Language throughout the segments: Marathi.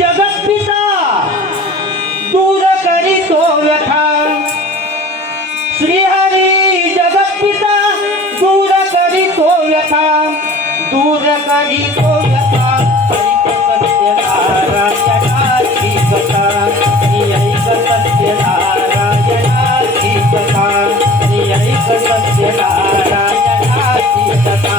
जगत्पिता दूर करीतो व्यथा श्रीहरी जगत्पिता दूर करीतो व्यथा दूर करीतो व्यथा सत्यनारायणाची कथा ऐक सत्यनारायणाची कथा ऐक सत्यनारायणाची कथा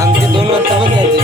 आमचे 2 वाजता बघायचे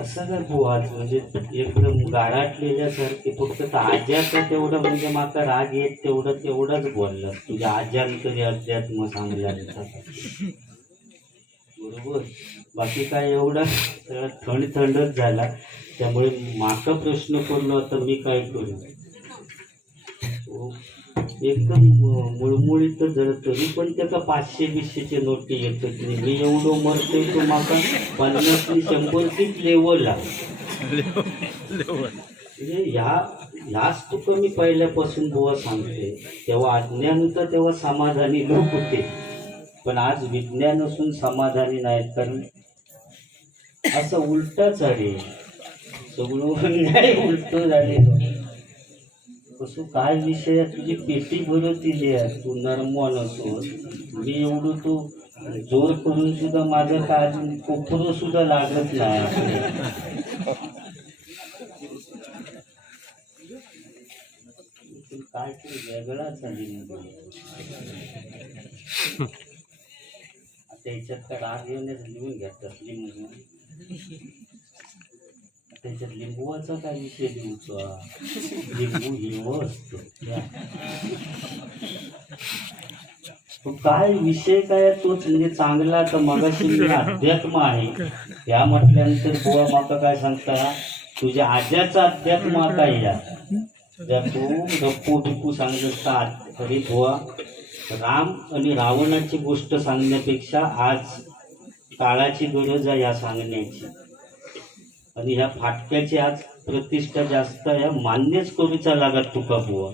असं जर बुवाच म्हणजे एकदम गाराटलेल्यासारखे फक्त आज्याचं तेवढं म्हणजे माका राग येत तेवढंच बोललं तुझ्या आज्यान तरी अध्यात्म सांगल्या बरोबर बाकी काय एवढं थंडच झाला त्यामुळे माका प्रश्न पडलो आता मी काय करू एकदम मुळमुळीत जर तरी पण त्याचा 500-200चे नोटी येतच नाही मी एवढं मरतोय तो माका 50-100चीच लेवल आहे म्हणजे ह्याच तुका मी पहिल्यापासून बुवा सांगते तेव्हा अज्ञान होतं तेव्हा समाधानी लोक होते पण आज विज्ञान असून समाधानी नाहीत कारण असं उलटच आहे सगळं नाही उलट झालेलं कसं काय विषय तुझी पेटी भरवतील तू नरमन असो मी एवढं तू जोर करून सुद्धा माझं काय अजून कोपरं सुद्धा लागत नाही काय तरी वेगळाच झाली आता याच्यात काय राग येऊनच लिहून घेतात लिंबू त्याच्यात लिंबूचा काय विषय लिहूचा लिंबू हिरवं असतो काय विषय काय तोच म्हणजे चांगला तर मगाशी मी अध्यात्म आहे या म्हटल्यानंतर बुवा माका काय सांगता तुझ्या आज्याचा अध्यात्म आता या जर तू गप्पू टिप्पू सांगत अरे बुवा राम आणि रावणाची गोष्ट सांगण्यापेक्षा आज काळाची गरज आहे या सांगण्याची आणि ह्या फाटक्याची आज प्रतिष्ठा जास्त आहे मान्यच करूचा लागत तुका बुवा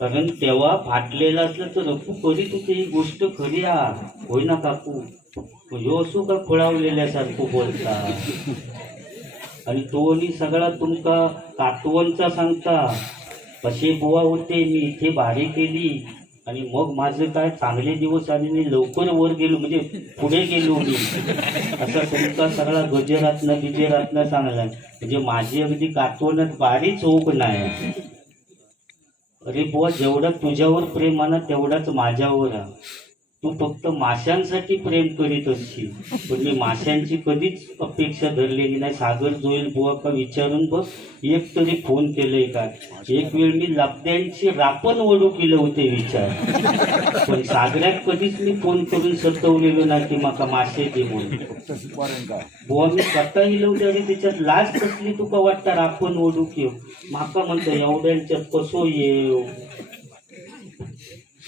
कारण तेव्हा फाटलेलं असलं तर रफू करी तुझी ही गोष्ट खरी होय ना काकू ह्यो असू का खुळावलेल्यासारखं बोलता आणि तो सगळा तुमका कातवनचा सांगता कसे बुवा होते मी इथे भारी केली आणि मग माझं काय चांगले दिवस आले मी लवकर वर गेलो म्हणजे पुढे गेलो मी असा तुमचा सगळा गजेरातनं सांगला म्हणजे माझी अगदी कातवनात बारी चौक नाही अरे बुवा जेवढं तुझ्यावर प्रेम आहे तेवढाच माझ्यावर आहे तू फक्त माशांसाठी प्रेम करीत असशील, पण मी माशांची कधीच अपेक्षा धरलेली नाही. सागर जोईल बुवा का विचारून बघ, एक तरी फोन केलंय का? एक वेळ मी लापद्यांची रापण ओढू केलं होते विचार, पण सागरात कधीच मी फोन करून सतवलेलो नाही की माका मासे दे म्हणून. बुवा मी स्वतः इलवते आणि त्याच्यात लाज कसली तुका वाटता रापण ओढू की माका म्हणतो एवढ्यांच्यात कसो येऊ.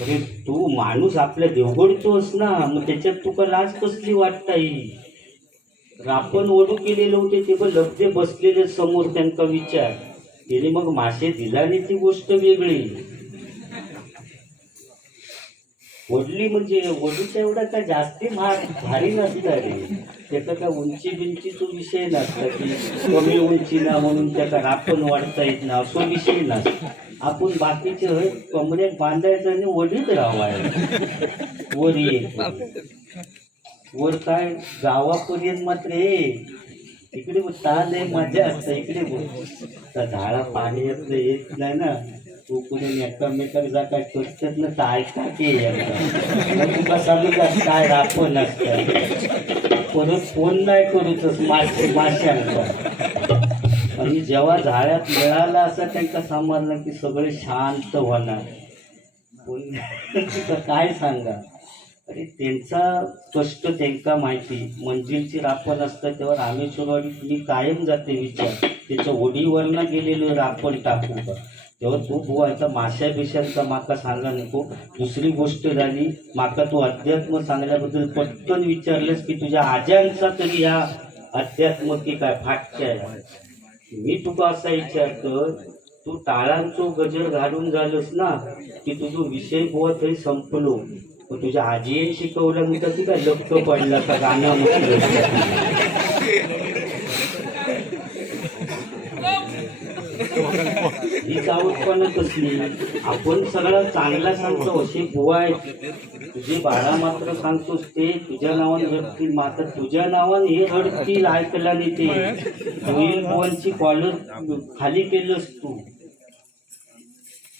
अरे तू माणूस आपल्या देवगडतोस ना, मग त्याच्यात तुका लाज कसली वाटता येईल. रापण ओढू केलेलं होते ते पण लब्धे बसलेले समोर, त्यांचा विचार त्याने मग मासे दिलाने ती गोष्ट वेगळी. वडली म्हणजे वडूचा एवढा काय जास्ती भारी नसता रे, त्याचा काय उंची बिंचीचा विषय नसता की कमी उंची ना म्हणून त्याचा रापण वाढता येत ना, असो विषय नसता. आपण बाकीचे कमरेत बांधायचं आणि वडीत राहायला वर येत वर काय गावापर्यंत मात्र इकडे ताल आहे मजा असतं. इकडे तर झाडा पाणी येत नाही ना, तू कुठे एकमेकांना जा काय करतात ना तर ऐका की तुका सांगू का काय रापण असतं. परत फोन नाही करूच माश्यांचा. आणि जेव्हा झाड्यात मिळाला असं त्यांना समजलं की सगळे शांत होणार. काय सांगा, अरे त्यांचा कष्ट त्यांना माहिती. मंजिलची रापण असतं तेव्हा रामेश्वरवाडीत मी कायम जाते विचार, त्याच्या ओढीवरनं गेलेलं रापण टाकू का. तेव्हा तू बुवा आता माशा बिशांचा माका सांगा नको. दुसरी गोष्ट झाली, माका तू अध्यात्म सांगण्याबद्दल पटकन विचारलंस की तुझ्या आज्यांचा तरी या अध्यात्म की काय फाटक्या आहे. मी तुका असा विचारतो, तू टाळांचो गजर घालून झालंस ना की तुझा विषय बुवा तरी संपलो. तुझ्या आजीने शिकवलं मी तर तू काय लक्ष पडलं का गाणं म्हटलं. ही चावटपणा कसली. आपण सगळं चांगला सांगतो असे बुवा आहेत. तुझे बाळा मात्र सांगतोस ते तुझ्या नावाने रडतील, मात्र तुझ्या नावाने हे रडतील ऐकला नाही. ते जोईल बुवांची कॉलर खाली केलंस तू.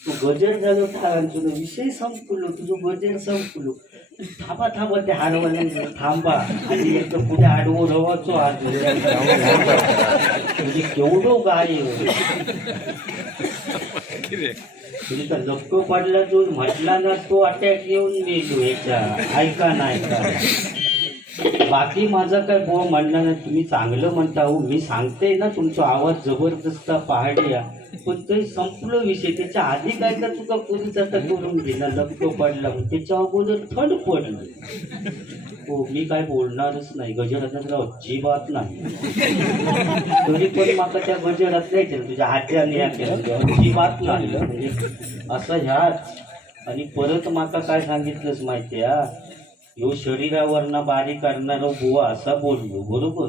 तू गजर झालं ठारांचो विषय संपलो, तुझं गजर संपलो. थांबा थांबा ते हाडवायला थांबा आणि एक पुढे आडवो रवाचो आज म्हणजे केवढो गाय तुझी तर लक्क पडला जो म्हटला ना तो अटॅक येऊन गेलो याच्या. ऐका ना ऐका, बाकी माझा काय बुवा म्हणणार नाही. तुम्ही चांगलं म्हणता हो, मी सांगते ना तुमचा आवाज जबरदस्त पहाडी आहे, पण ते संपलो विषय. त्याच्या आधी काय का तुका पोलीस आता करून गेला लक्क पडला, त्याच्या अगोदर थंड पडलं. हो मी काय बोलणारच नाही, गजरात अजिबात नाही. तरी पण माका त्या गजरात नाही केलं, तुझ्या हात्याने या केलं अजिबात नाही म्हणजे असं ह्याच. आणि परत माका काय सांगितलंच माहिती आहे, ह्यो शरीरावरना बारीक करणारा बुवा असा बोललो बरोबर.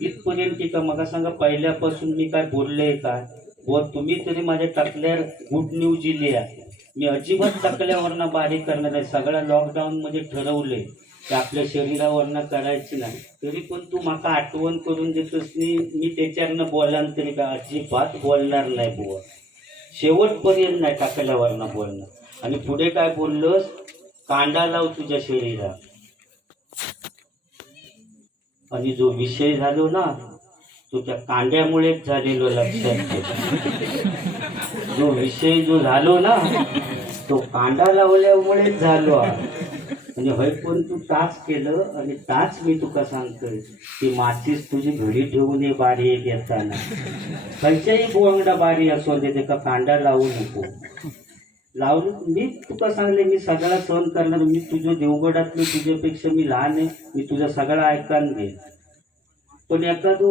इथपर्यंत की का मग सांगा पहिल्यापासून मी काय बोलले काय बुवा. तुम्ही तरी माझ्या टाकल्यावर गुड न्यूज दिली आहे. मी अजिबात टाकल्यावरना बारीक करणार आहे. सगळ्या लॉकडाऊनमध्ये ठरवले की आपल्या शरीरावरनं करायची नाही. तरी पण तू माका आठवण करून देतोस मी त्याच्यावरनं बोलाल तरी का अजिबात बोलणार नाही बुवा. शेवटपर्यंत नाही टाकल्यावरनं बोलणार. आणि पुढे काय बोललोस, कांदा लाव तुझ्या शरीरात. आणि जो विषय झालो ना तो त्या कांद्यामुळेच झालेलो लक्षात ठेव. जो विषय जो झालो ना तो कांदा लावल्यामुळेच झालो. आणि होय पण तू ताच केलं आणि ताच मी तुका सांगतोय की माचीस तुझी घरी ठेवून ये बारी घेताना. खयच्याही बोंगडा बारी असो दे ते का कांदा लावू नको. लावलं मी तुका सांगले मी सगळा सहन करणार. मी तुझ्या देवगडातलं तुझ्यापेक्षा मी लहान आहे, मी तुझा सगळा ऐकान घे. पण एखादो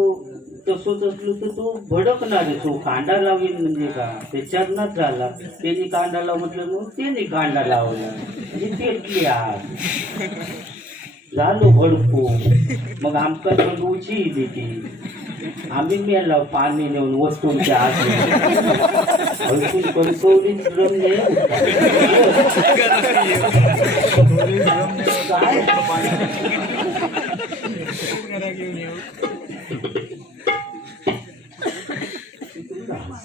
तसंच असलो तर तो भडकणार आहे. तो कांदा लावीन म्हणजे का त्याच्यातनाच झाला. त्यांनी कांदा लाव म्हटलं मग त्यांनी कांदा लावला म्हणजे पेटली आग झालो भडको. मग आमका भडवूची देते. आम्ही मेला पाणी नेऊन वस्तूंच्या आत हलकून कणकवलीच रमले काय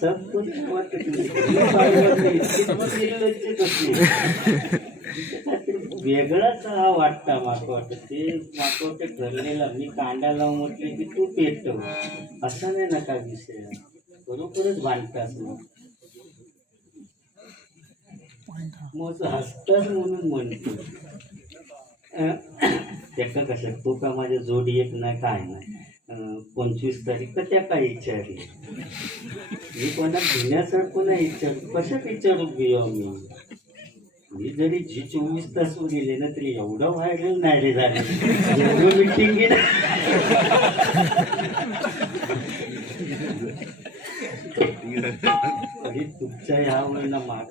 सब कुछ वाटत वेगळाच हा वाटता माका वाटत ते माका वाटतं ठरलेला मी कांदा लावून म्हटले की तू पेटव असा नाही ना काय विषय बरोबरच भांडतास मग हसताच म्हणून म्हणतो त्याचा कसं तो का माझ्या जोडी एक नाही काय नाही 25 तारीख तर त्या काय विचारली मी कोणा घेण्यासारखं नाही विचारू कशात विचारू घेऊ मी जरी जी 24 तास गेले ना तरी एवढं व्हायरल नाही रे झाले एवढं मिटिंग गेलं आणि तुमच्या ह्या वेळेला माग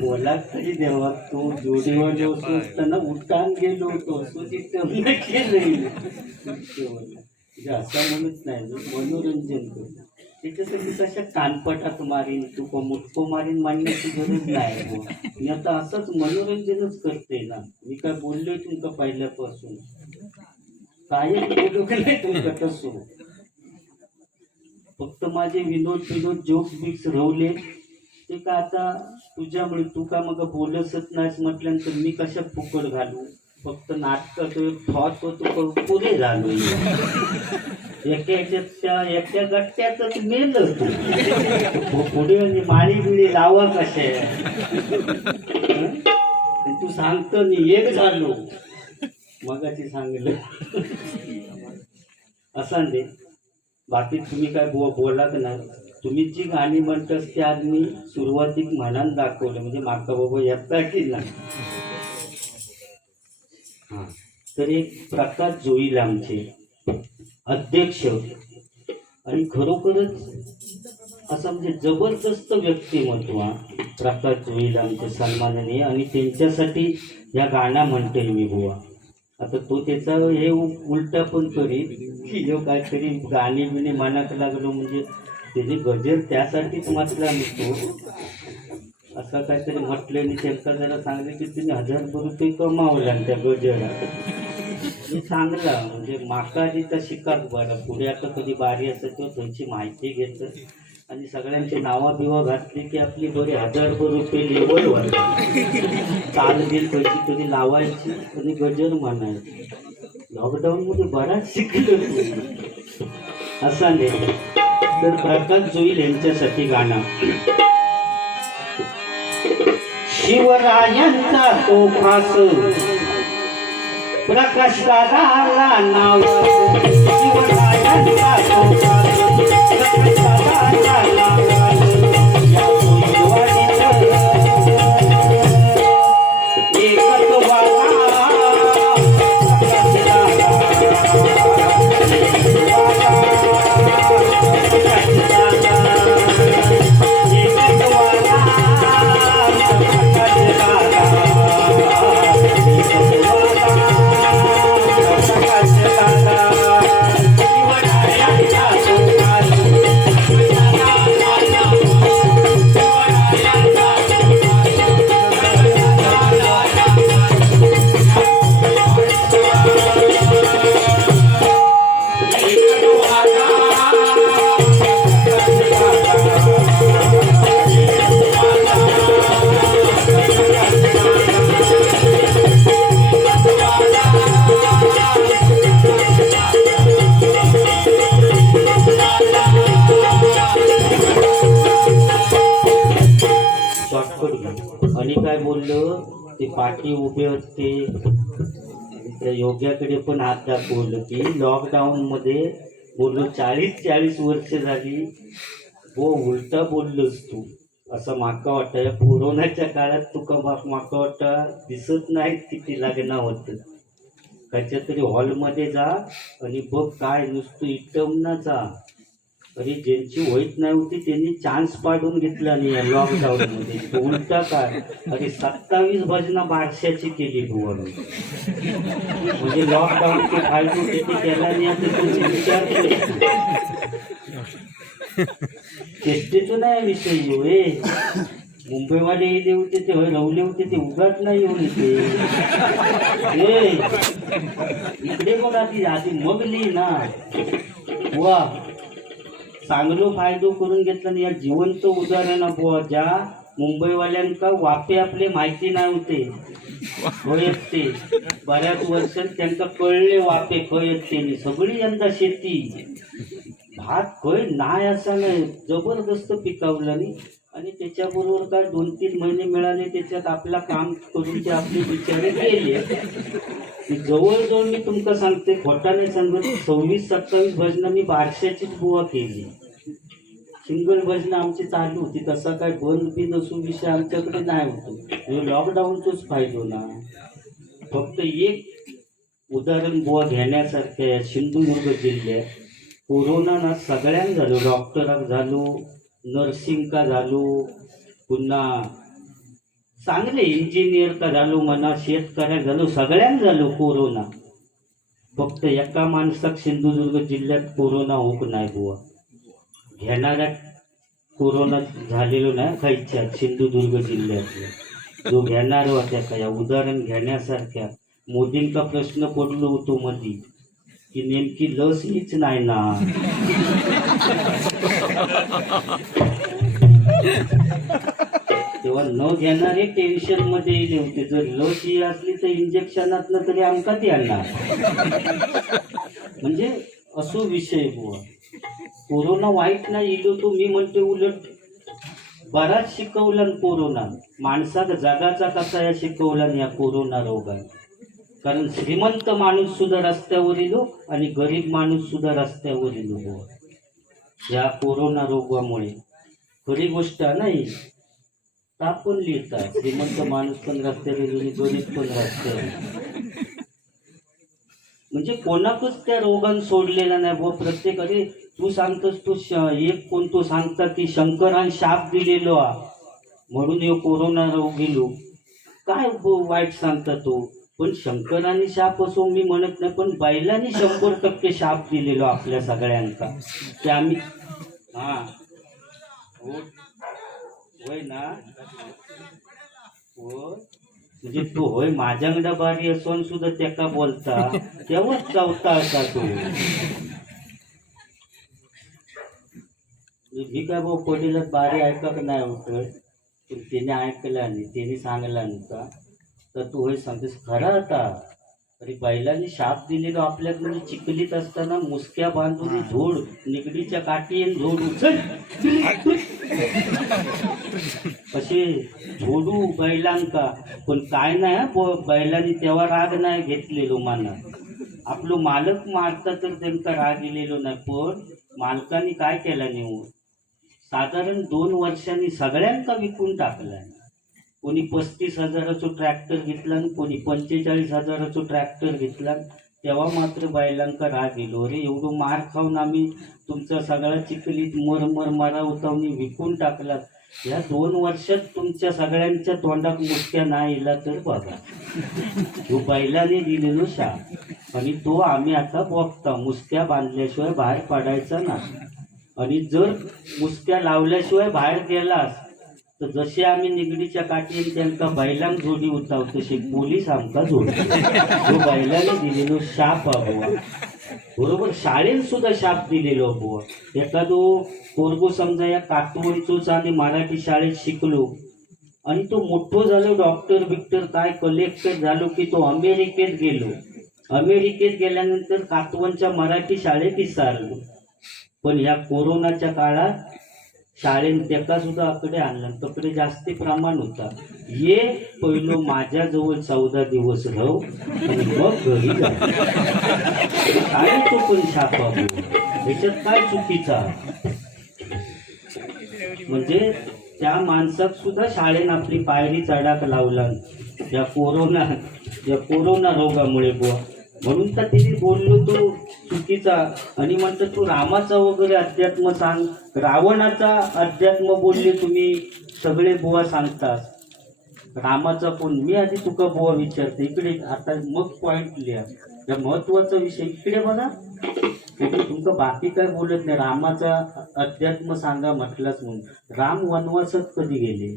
बोला तरी देवा तो जोडीवर जो असताना उठान गेलो होतो असं तिथं केलं असं म्हणत नाही मनोरंजन करतो त्याच्यासाठी कशा कानपटात मारीन तू मुटको मारीन मांडण्याची गरज नाही मी आता असंच मनोरंजनच करते ना मी काय बोललोय तुमका पहिल्यापासून काय बोललो का नाही तुमका तसं फक्त माझे विनोद जोक्स बिक्स रवले ते का आता तुझ्यामुळे तू का मग बोलतच नाहीस म्हटल्यानंतर मी कशा फुकट घालू फक्त नाटकाचं थॉट होतो पुरे झालो एका गट्ट्याच मेल पुढे म्हणजे माळी बिळी लावा कशा तू सांगतो मी एक झालो मगाची सांगितलं असा दे बाकी तुम्ही काय बोला का नाही तुम्ही जी गाणी म्हणतात ते आज मी सुरुवातीक म्हणान दाखवलं म्हणजे माका बाबा येता की नाही हां तर एक प्रकाश जोईल आमचे अध्यक्ष आणि खरोखरच असं म्हणजे जबरदस्त व्यक्तिमत्व प्रकाश जोईल आमचे सन्माननीय आणि त्यांच्यासाठी या गाणं म्हणतोय मी बुवा आता तो त्याचा हे उलटा पण करीत की जो काहीतरी गाणी बिणी मनात लागलो म्हणजे त्याची गजर त्यासाठीच म्हटला मी तो असं काहीतरी म्हटलं आणि त्यांना जरा सांगलं की तुम्ही 1000 रुपये कमावला त्या गजरा मी चांगला म्हणजे माका आधी तर शिकाच बरं पुढे आता कधी बारी असं तो त्यांची माहिती घेतं आणि सगळ्यांची नावं बिवा घातली की आपली बरी 1000 रुपये लेवलवर चाल बिल पैसे कधी लावायची आणि गजर म्हणायची लॉकडाऊनमध्ये बराच शिकलो असा नाही तर प्रकाश जोईल यांच्यासाठी गाणं शिवरायांचा तो खास प्रकाश दादाला नाव शिवरायांचा तो खास प्रकाश दादाला नाव आणि काय बोललं ते पाठी उभे होते त्या योग्याकडे पण हात दाखवलं की लॉकडाऊनमध्ये बोललो 40 वर्ष झाली हो उलटा बोललोस तू असं माका वाटतं या कोरोनाच्या काळात तुका माका वाटतं दिसत नाहीत किती लग्न होतं कायच्या तरी हॉलमध्ये जा आणि बघ काय नुसतं इटमना जा अरे ज्यांची होत नाही होती त्यांनी चान्स पाडून घेतला नाही या लॉकडाऊनमध्ये उलटा काय अरे 27 भजना बारशाची केली बुवा म्हणजे लॉकडाऊनचे फायदे किती केला नाही आता तुमचे विचार चेष्टेचं नाही विषय होय मुंबईवाले येले होते ते रवले होते ते उगाच नाही येऊन इकडे बघ आधी मगली ना वा चांगलं फायदो करून घेतला आणि या जिवंत उदाहरण बुवा ज्या मुंबईवाल्यांका वाफे आपले माहिती नव्हते खय आहेत ते. बऱ्याच वर्षात त्यांना कळले वाफे खय आहेत ते. सगळी यंदा शेती भात खय नाही असं नाही, जबरदस्त पिकवलं नाही. आणि त्याच्याबरोबर काय 2-3 महिने मिळाले त्याच्यात आपला काम करून ते आपले बिचारे गेले. जवळजवळ मी तुमका सांगते, खोटा नाही सांगत, 26-27 भजनं मी बारशाचीच बुवा केली. सिंगल भजनं आमची चालू होती, तसा काय बंद बी नसून विषय आमच्याकडे नाही होतो. लॉकडाऊनचंच फायदो ना. फक्त एक उदाहरण बुवा घेण्यासारखं आहे. सिंधुदुर्ग जिल्ह्यात कोरोना ना सगळ्यांना झालो, डॉक्टराक झालो, नर्सिंग का झालो, पुन्हा चांगले इंजिनियर का झालो म्हणा, शेतकऱ्या झालो, सगळ्यांना झालो कोरोना. फक्त एका माणसाक सिंधुदुर्ग जिल्ह्यात कोरोना होक नाही बुवा. घेणाऱ्या कोरोना झालेलो नाही खायच्या सिंधुदुर्ग जिल्ह्यातल्या. जो घेणार होत्या का या उदाहरण घेण्यासारख्या. मोदींचा प्रश्न पडलो होतो मध्ये की नेमकी लस हीच नाही ना. तेव्हा न घेणारे टेन्शन मध्ये येले होते. जर लस ही असली तर इंजेक्शनातनं तरी आमका ती आणणार. म्हणजे असो विषय बुवा. कोरोना वाईट नाही इलो तो मी म्हणते, उलट बराच शिकवला कोरोना. माणसाक जगाचा कसा या शिकवला या कोरोना रोगाने. कारण श्रीमंत माणूस सुद्धा रस्त्यावर येलो आणि गरीब माणूस सुद्धा रस्त्यावर येलो बुवा या कोरोना रोगामुळे. खरी गोष्ट नाही, तापून लिहितात. श्रीमंत माणूस पण रस्त्यावर येलो आणि गरीब पण रस्त्यावर. म्हणजे कोणाकच त्या रोगान सोडलेला नाही बुवा. प्रत्येक अरे तू सांगतोस तो एक कोण तो सांगता की शंकरान शाप दिलेलो म्हणून हे कोरोना रोग गेलो. काय वाईट सांगता तो. पण शंकराने शाप असो मी म्हणत नाही, पण बैलांनी 100% शाप दिलेलो आपल्या सगळ्यांका. ते आम्ही हा होय ना. हो म्हणजे तो होय माझ्याकडे बारी असून सुद्धा त्याका बोलता तेव्हाच चावता असा तो. मी काय भाऊ पडीलाच बारी ऐका नाही होत, पण त्याने ऐकला नाही, त्याने सांगला नव्हता. तर तू होय सांगतेस खरा होता. अरे बैलांनी शाप दिलेलो आपल्यात. म्हणजे चिखलीत असताना मुसक्या बांधून झोड निगडीच्या काठी झोड उचल असे झोडू बैलांका. पण काय नाही बैलांनी तेव्हा राग नाही घेतलेलो मनात. आपलो मालक मारता तर त्यांचा राग गेलेलो नाही, पण मालकाने काय केला नेऊ साधारण 2 वर्षांनी सगळ्यांका विकून टाकला. कोणी 35,000चा ट्रॅक्टर घेतला आणि कोणी 45,000चा ट्रॅक्टर घेतला. तेव्हा मात्र बैलांका राग गेलो. अरे एवढं मार खाऊन आम्ही तुमचा सगळा चिखलीत मर मारा होता आणि विकून टाकला. या 2 वर्षात तुमच्या सगळ्यांच्या तोंडात मुसक्या नाही येला तर बघा. तो बैलाने दिलेलो शाप आणि तो आम्ही आता बघता. मुसक्या बांधल्याशिवाय बाहेर पडायचा ना. आणि जर मुसक्या लावल्याशिवाय बाहेर गेलास तर जसे आम्ही निगडीच्या काठी त्यांना बैलांक जोडी होता तसे पोलीस आमका जोड. तो बैलाने दिलेलो शाप बुवा. बरोबर शाळेत सुद्धा शाप दिलेलो बुवा. एखादो पोरगो समजा या कातवणचोच आणि मराठी शाळेत शिकलो आणि तो मोठो झालो, डॉक्टर बिक्टर काय कलेक्टर झालो की तो अमेरिकेत गेलो. अमेरिकेत गेल्यानंतर कातवनच्या मराठी शाळेत विसरलो. पण या कोरोनाच्या काळात शाळेत त्याका सुद्धा आकडे आणला. तकडे जास्ती प्रमाण होता. ये पहिलो माझ्याजवळ 14 दिवस राहू आणि मग घरी जा. शाळेत तो पण छापा याच्यात काय चुकीचा. म्हणजे त्या माणसात सुद्धा शाळेनं आपली पायरी चढाक लावला या कोरोना रोगामुळे बुवा. म्हणून तर तिने बोललो तो चुकीचा. आणि म्हणतो तू रामाचा वगैरे अध्यात्म सांग, रावणाचा अध्यात्म बोलले तुम्ही सगळे बुवा सांगतास. रामाचा कोण. मी आधी तुका बुवा विचारते इकडे. आता मग पॉइंट लिहा या महत्वाचा विषय इकडे बघा. तुमका बाकी काय बोलत नाही. रामाचा अध्यात्म सांगा म्हटलाच म्हणून. राम वनवासात कधी गेले.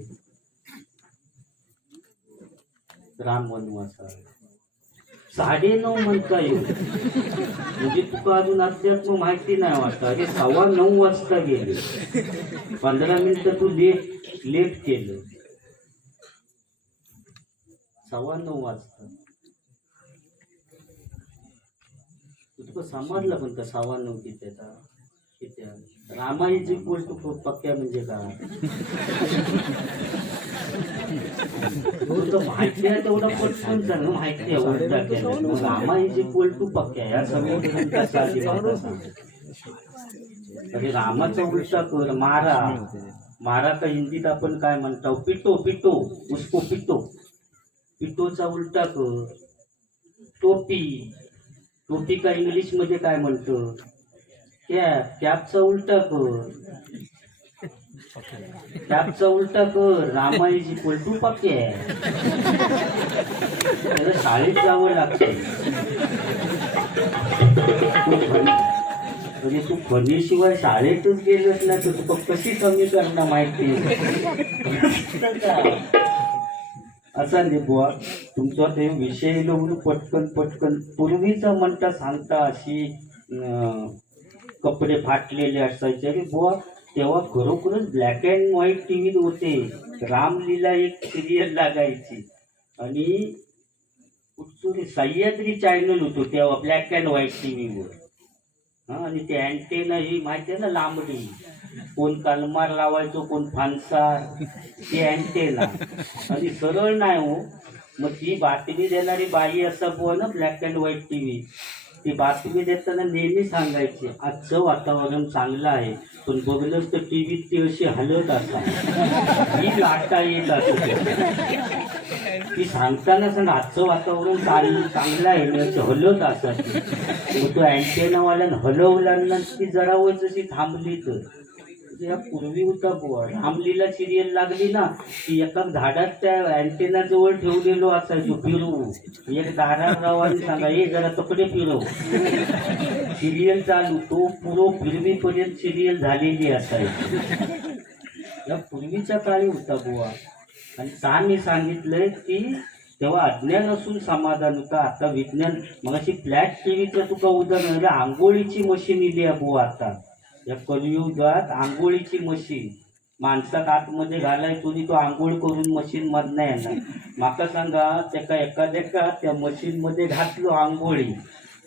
राम वनवासात 9:30 म्हणता येईल. म्हणजे तुका अजून अध्यात्म माहिती नाही वाटतं. अरे 9:15 वाजता गेले. 15 मिनिटं तू लेट केलं. 9:15 वाजता तुका समजलं पण का 9:15 किती किती रामा इज इक्वल टू पक्क्या म्हणजे काय तुला माहिती आहे तेवढं पटकन सांग माहिती आहे उलटा केलं मग रामा इज इक्वल टू पक्क्या या समीकरण कसा अरे रामाचा उलटा कर मारा मारा का हिंदीत आपण काय म्हणतो पिटो पिटो उसको पिटो पिटोचा उलटा कर टोपी टोपी का इंग्लिश मध्ये काय म्हणतो कॅप कॅपचा उलटा कर कॅपचा उलटा कर रामा इज इक्वल टू पक्या त्याला शाळेत जावं लागतं म्हणजे तू फणीशिवाय शाळेतच गेलोच ना तर तू कशी कमी करणं माहिती असा नाही बुवा तुमचा ते विषय लोक पटकन पटकन पूर्वीचा म्हणता सांगता अशी कपडे फाटलेले असायचे अरे बुवा तेव्हा खरोखरच ब्लॅक अँड व्हाईट टीव्हीत होते रामलीला एक सिरियल लागायची आणि कुठचोरी सह्याद्री चॅनल होतो तेव्हा ब्लॅक अँड व्हाईट टीव्हीवर हा आणि ते अँटेना ही माहिती आहे ना लांबडी कोण कालमार लावायचो कोण फानसार ते अँटेना आणि सरळ नाही हो मग ती बातमी देणारी बाई असा बुवा ना ब्लॅक अँड व्हाईट टीव्ही ती बातमी देताना नेहमी सांगायची आजचं वातावरण चांगलं आहे पण बघलं तर टीव्हीत ती अशी हलत असा ही लाटा येत असते ती सांगताना सांग आजचं वातावरण चांगलं आहे ना हलत असत मग तो अँटेनावाल्यानं हलवला ना ती जरा वर जशी थांबली तर या पूर्वी होता बुवा रामलीला सिरियल लागली ना ती एका झाडात त्या अँटेना जवळ ठेवलेलो असायचो फिरवू एक दारारावाने सांगा हे जरा तकडे फिरव सिरियल चालू तो पुरो फिरवीपर्यंत सिरियल झालेली असायची या पूर्वीच्या काळी होता बुवा आणि का मी सांगितलंय की तेव्हा अज्ञान असून समाधान होतं आता विज्ञान मग अशी फ्लॅट टीव्हीचं तुका उदाहरण म्हणजे आंघोळीची मशीन इली आहे बुवा आता या कलियुगात आंघोळीची मशीन माणसात आतमध्ये घालायचो आणि तो आंघोळ करून मशीन मधनं येणार माका सांगा त्याका एखाद्या त्या मशीन मध्ये घातलो आंघोळी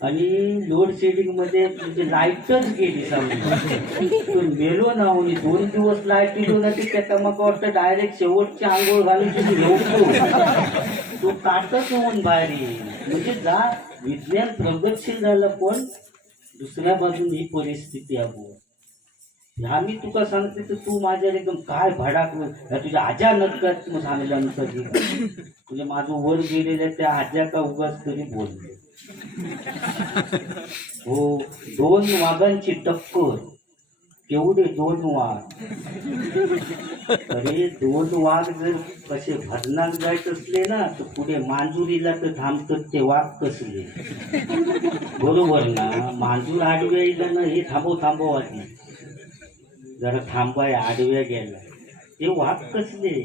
आणि लोड शेडिंग मध्ये म्हणजे लाईटच गेली समजा मेलो ना आणि 2 दिवस लाईट गेलो ना की त्याचा मग वाटतं डायरेक्ट शेवटची आंघोळ घालून तुम्ही घेऊ तो काटच होऊन बाहेर येईल म्हणजे जा विज्ञान प्रगतशील झालं पण दुसऱ्या बाजून ही परिस्थिती आहे ह्या मी तुका सांगते तर तू माझ्या एकदम काय भडाक तुझ्या आजा नसतात मग सांगितल्यानंतर तुझ्या माझं वर गेलेल्या त्या आज्या का उगाच तरी बोलले हो 2 वाघांची टक्कर केवढे 2 वाघ अरे 2 वाघ जर कसे भरणात जायचे असले ना तर पुढे मांजुरीला तर थांबतात ते वाघ कसले बरोबर ना मांजूर आडव्या येईल ना हे थांबव आधी जरा थांबाय आडव्या गेला ते वाघ कसले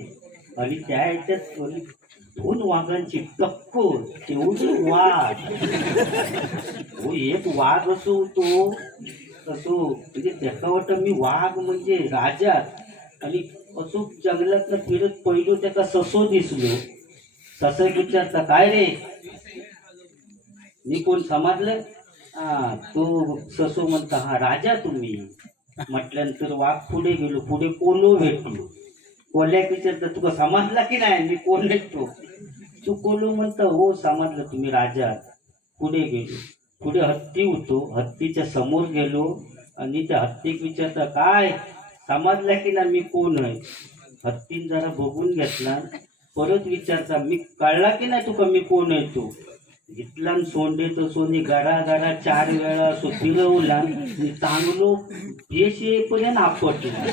आणि त्या ह्याच्यात 2 वाघांची टक्कर तेवढे वाघ हो एक वाघ असो तो असो म्हणजे त्याचा वाटतं मी वाघ म्हणजे राजा आणि असो जंगलात फिरत पहिलो त्याचा ससो दिसलो सस विचारता काय रे मी कोण समजलं हा तो ससो म्हणता हा राजा तुम्ही म्हटल्यानंतर वाघ पुढे गेलो पुढे कोलो भेटलो कोल्याक विचारता तुका समजला की नाही मी कोण भेटतो तू कोलो म्हणता हो समजलं तुम्ही राजा पुढे गेलो पुढे हत्ती होतो हत्तीच्या समोर गेलो आणि त्या हत्तीक विचारता काय समजला की ना मी कोण आहे हत्तीन जरा बघून घेतला परत विचारता मी कळला की नाही तुका मी कोण आहे तू घेतला सोंडे तर सोनी गरा 4 वेळा असो फिरवला आणि चांगलो पेश येईपर्यंत आपटला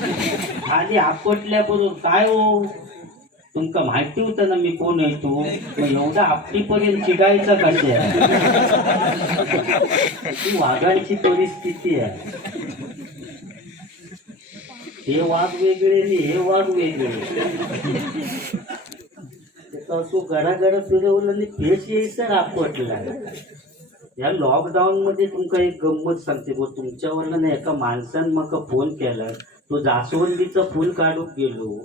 खाली आपटल्याबरोबर काय हो तुमका माहिती होतं ना मी कोण आहे तू मग एवढा आपटीपर्यंत चिडायचा कशा ती वाघांची परिस्थिती आहे हे वाघ वेगळे आणि हे वाघ वेगळे असो घरा फिरवलं आणि फेस यायचं आपटला या लॉकडाऊन मध्ये तुमका एक गंमत सांगते बघ तुमच्यावर ना एका माणसानं मका फोन केला तो जास्वंदीचं फुल काढूक गेलो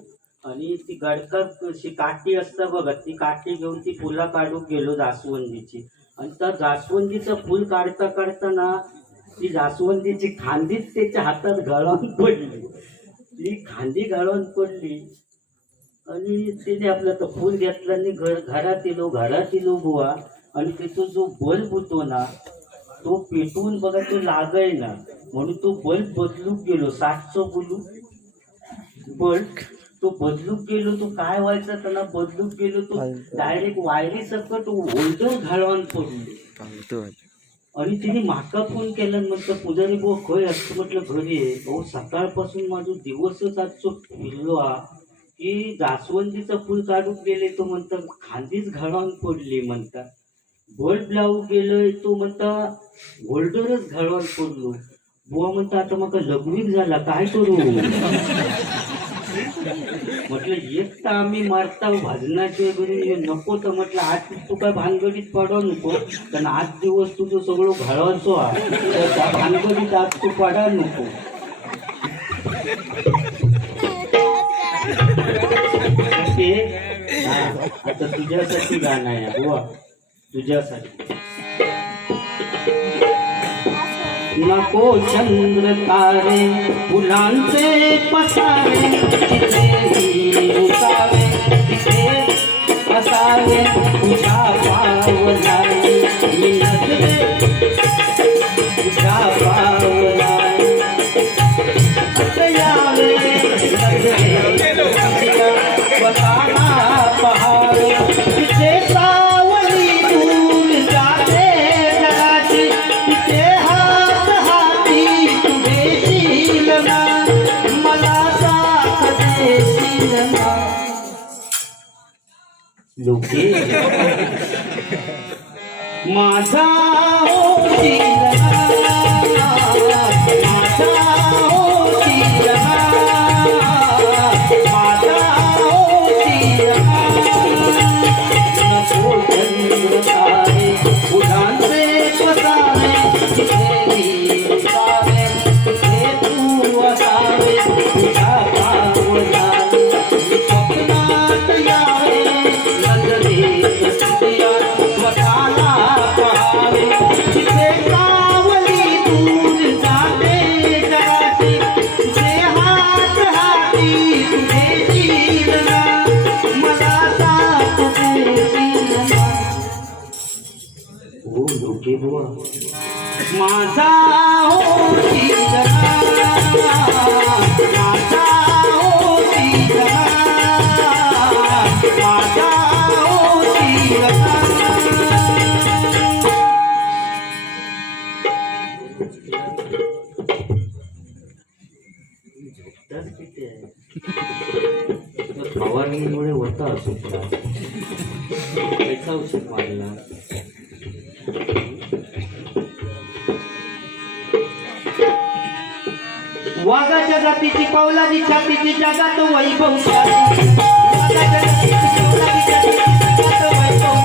आणि ती गडकात अशी काठी असता बघा, ती काठी घेऊन ती फुलं काढून गेलो जास्वंदीची. आणि त्या जास्वंदीचं फुल काढता काढताना ती जास्वंदीची खांदीच त्याच्या हातात गळून पडली. ती खांदी गळून पडली आणि तिने आपलं तो फुल घेतला आणि घरात येलो बुवा. आणि त्याचा जो बल्ब होतो ना तो पेटवून बघा तो लागाय ना, म्हणून तो बल्ब बदलूक गेलो. 60चा बल्ब तो बदलूक गेलो. तो काय व्हायचा त्याला बदलूक गेलो, तो डायरेक्ट वायरी सकट होल्डर घालवान पडलो. आणि तिने माका फोन केला, म्हटलं पुजारी भाऊ खय असतं, म्हटलं घरी आहे. भाऊ सकाळपासून माझा दिवसच आजचो फिरलो हा की जास्वंदीचं फुल काढून गेले. तो म्हणता खांदीच घालवान पडली. म्हणता बल्ब लावून गेलोय. तो म्हणता होल्डरच घालवान पडलो. बुवा म्हणता आता मका लग्वीक झाला काय करू. म्हटलं एक तर आम्ही मारता भाजनाचे वगैरे नको, तर म्हटलं आज तू काय भानगडीत पडा नको, कारण आज दिवस तुझं सगळं घालवायचो आहे, तर त्या भानगडीत आज तू पडा नको. ते आता तुझ्यासाठी गाणं आहे बुवा, तुझ्यासाठी. नको चंद्र तारे फुलांचे पसारे, तिथे उतारे तिथे असावे तुझ्या पावलाने. मी नजरे तुझ्या पावलाने यावे नजरे स्वतःला पहावे. तिथे सावली दूर जाते जगाची, तिथे लोके माझा होशील माझा होशील माझा होशील. नको चंद्र तारे फुलांचे पसारे, तिथे उतारे तिथे तू असावे तुझ्या पावलाने. स्वप्नात यावे स्वतःला पहावे. तिथे सावली दूर जाते जगाची, तुझे हात हाती तुझे जीवना, मला साथ देशील ना. ओ लोके बुवा माझा होशील माझा होशील माझा होशील. किती आहे फवारणीमुळे होता सुद्धा त्याचा औषध मारला. वाघाच्या जातीची पावलाची छातीची जगात वैभव वाघाच्या जातीची पावलाची छातीची जगात वैभव.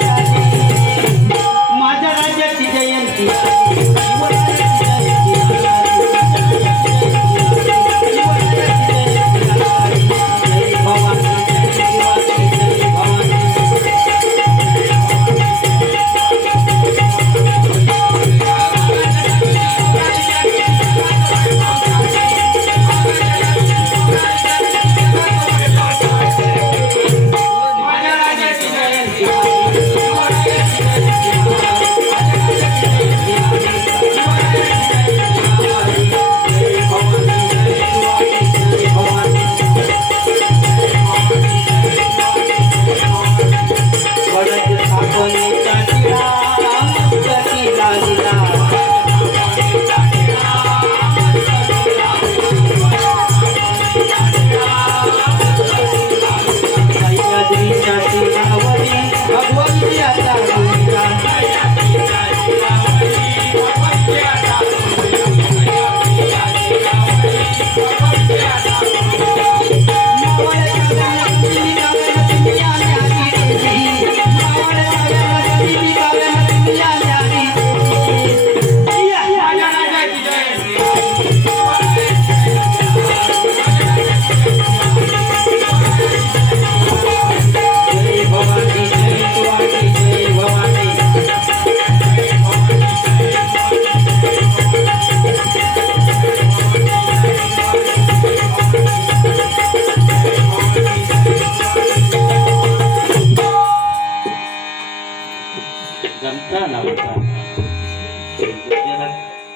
माझ्या राजाची जयंती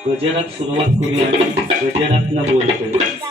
गजरात सुरुवात करूया आणि गजरातनं बोलतोय